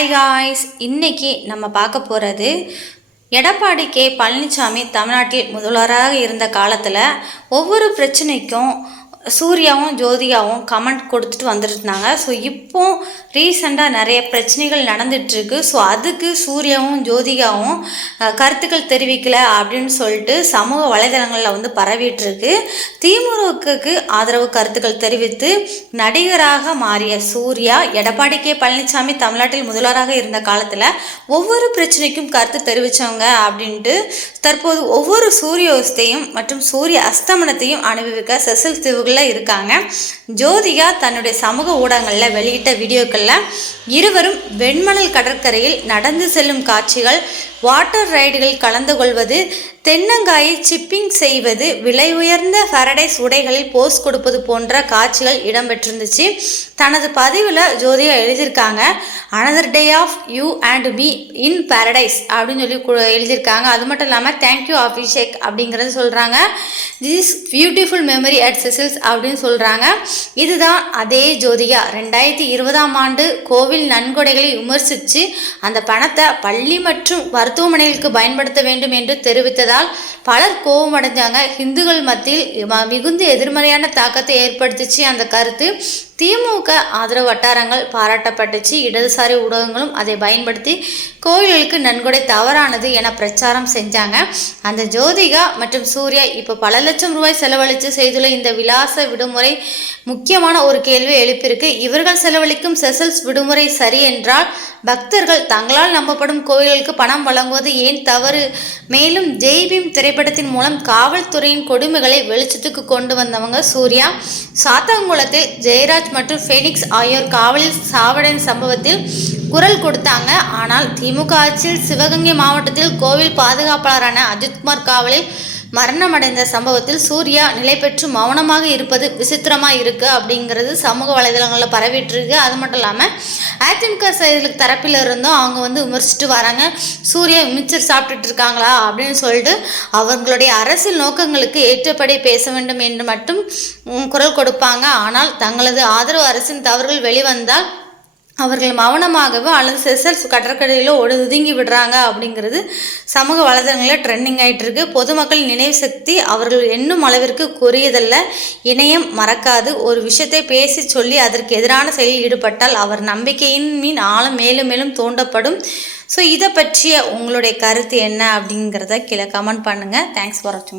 Hi guys இன்னைக்கு நம்ம பார்க்க போகிறது எடப்பாடி கே பழனிசாமி தமிழ்நாட்டில் முதல்வராக இருந்த காலத்தில் ஒவ்வொரு பிரச்சனைக்கும் சூர்யாவும் ஜோதிகாவும் கமெண்ட் கொடுத்துட்டு வந்துருந்தாங்க. ஸோ இப்போ ரீசெண்டாக நிறைய பிரச்சனைகள் நடந்துட்டுருக்கு. ஸோ அதுக்கு சூர்யாவும் ஜோதிகாவும் கருத்துக்கள் தெரிவிக்கலை அப்படின்னு சொல்லிட்டு சமூக வலைதளங்களில் வந்து பரவிட்டுருக்கு. திமுகவுக்கு ஆதரவு கருத்துக்கள் தெரிவித்து நடிகராக மாறிய சூர்யா எடப்பாடி கே. பழனிசாமி தமிழ்நாட்டில் முதல்வராக இருந்த காலத்தில் ஒவ்வொரு பிரச்சனைக்கும் கருத்து தெரிவித்தவங்க அப்படின்ட்டு தற்போது ஒவ்வொரு சூரியோஸ்தையும் மற்றும் சூரிய அஸ்தமனத்தையும் அனுபவிக்க செசில் தீவுகளில் இருக்காங்க. ஜோதிகா தன்னுடைய சமூக ஊடகங்களில் வெளியிட்ட வீடியோக்களில் இருவரும் வெண்மணல் கடற்கரையில் நடந்து செல்லும் காட்சிகள் வாட்டர் ரைடுகளில் கலந்து கொள்வது தென்னங்காயை சிப்பிங் செய்வது விலை உயர்ந்த ஃபரடைஸ் உடைகளில் போஸ் கொடுப்பது போன்ற காட்சிகள் இடம்பெற்றிருந்துச்சு. தனது பதிவில் ஜோதிகா எழுதியிருக்காங்க. Another day of you and me in paradise அப்படின்னு சொல்லி கு- எழுதியிருக்காங்க. அது மட்டும் இல்லாமல் தேங்க்யூ அபிஷேக் அப்படிங்கிறது சொல்கிறாங்க this beautiful memory at Seychelles அப்படின்னு சொல்கிறாங்க இதுதான் அதே ஜோதிகா. ரெண்டாயிரத்தி இருபதாம் ஆண்டு கோவில் நன்கொடைகளை விமர்சித்து அந்த பணத்தை பள்ளி மற்றும் மருத்துவமனைகளுக்கு பயன்படுத்த வேண்டும் என்று தெரிவித்ததால் பலர் கோபமடைஞ்சாங்க ஹிந்துக்கள் மத்தியில் ம- மிகுந்த எதிர்மறையான தாக்கத்தை ஏற்படுத்திச்சு அந்த கருத்து. திமுக ஆதரவு வட்டாரங்கள் பாராட்டப்பட்டுச்சு. இடதுசாரி ஊடகங்களும் அதை பயன்படுத்தி கோயில்களுக்கு நன்கொடை தவறானது என பிரச்சாரம் செஞ்சாங்க. அந்த ஜோதிகா மற்றும் சூர்யா இப்போ பல லட்சம் ரூபாய் செலவழித்து செய்துள்ள இந்த விலாச விடுமுறை முக்கியமான ஒரு கேள்வி எழுப்பியிருக்கு. இவர்கள் செலவழிக்கும் செசல்ஸ் விடுமுறை சரி என்றால் பக்தர்கள் தங்களால் நம்பப்படும் கோயில்களுக்கு பணம் வழங்குவது ஏன் தவறு? மேலும் ஜெய்பீம் திரைப்படத்தின் மூலம் காவல்துறையின் கொடுமைகளை வெளிச்சத்துக்கு கொண்டு வந்தவங்க சூர்யா. சாத்தாங்குளத்தில் ஜெயராஜ் மற்றும் ஃபெனிக்ஸ் ஆகியோர் காவலில் சாவடைந்த சம்பவத்தில் குரல் கொடுத்தாங்க. ஆனால் திமுக ஆட்சியில் சிவகங்கை மாவட்டத்தில் கோவில் பாதுகாப்பாளரான அஜித்குமார் காவலில் மரணமடைந்த சம்பவத்தில் சூர்யா நிலை பெற்று மௌனமாக இருப்பது விசித்திரமாக இருக்கு அப்படிங்கிறது சமூக வலைதளங்களில் பரவிட்டு இருக்கு அது மட்டும் இல்லாமல் அதிமுக செயலுக்கு தரப்பில் இருந்தும் அவங்க வந்து விமர்சித்து வராங்க. சூர்யா மிச்சர் சாப்பிட்டுட்டு இருக்காங்களா அப்படின்னு சொல்லிட்டு அவங்களுடைய அரசியல் நோக்கங்களுக்கு ஏற்றபடி பேச வேண்டும் என்று மட்டும் குரல் கொடுப்பாங்க. ஆனால் தங்களது ஆதரவு அரசின் தவறுகள் வெளிவந்தால் அவர்கள் மௌனமாகவோ அல்லது செசல்ஸ் கடற்கரையிலோ ஒடு ஒதுங்கி விடுறாங்க அப்படிங்கிறது சமூக வலைதளங்களில் ட்ரெண்டிங் ஆயிட்டு இருக்கு பொதுமக்கள் நினைவு சக்தி அவர்கள் என்னும் அளவிற்கு குறையதல்ல. இணையம் மறக்காது. ஒரு விஷயத்தை பேசி சொல்லி அதற்கு எதிரான செயலில் ஈடுபட்டால் அவர் நம்பிக்கையின் மீன் ஆழம் மேலும் மேலும் தூண்டப்படும். ஸோ இதை பற்றிய உங்களுடைய கருத்து என்ன அப்படிங்கிறத கீழே கமெண்ட் பண்ணுங்கள் தேங்க்ஸ் ஃபார் வாட்சிங்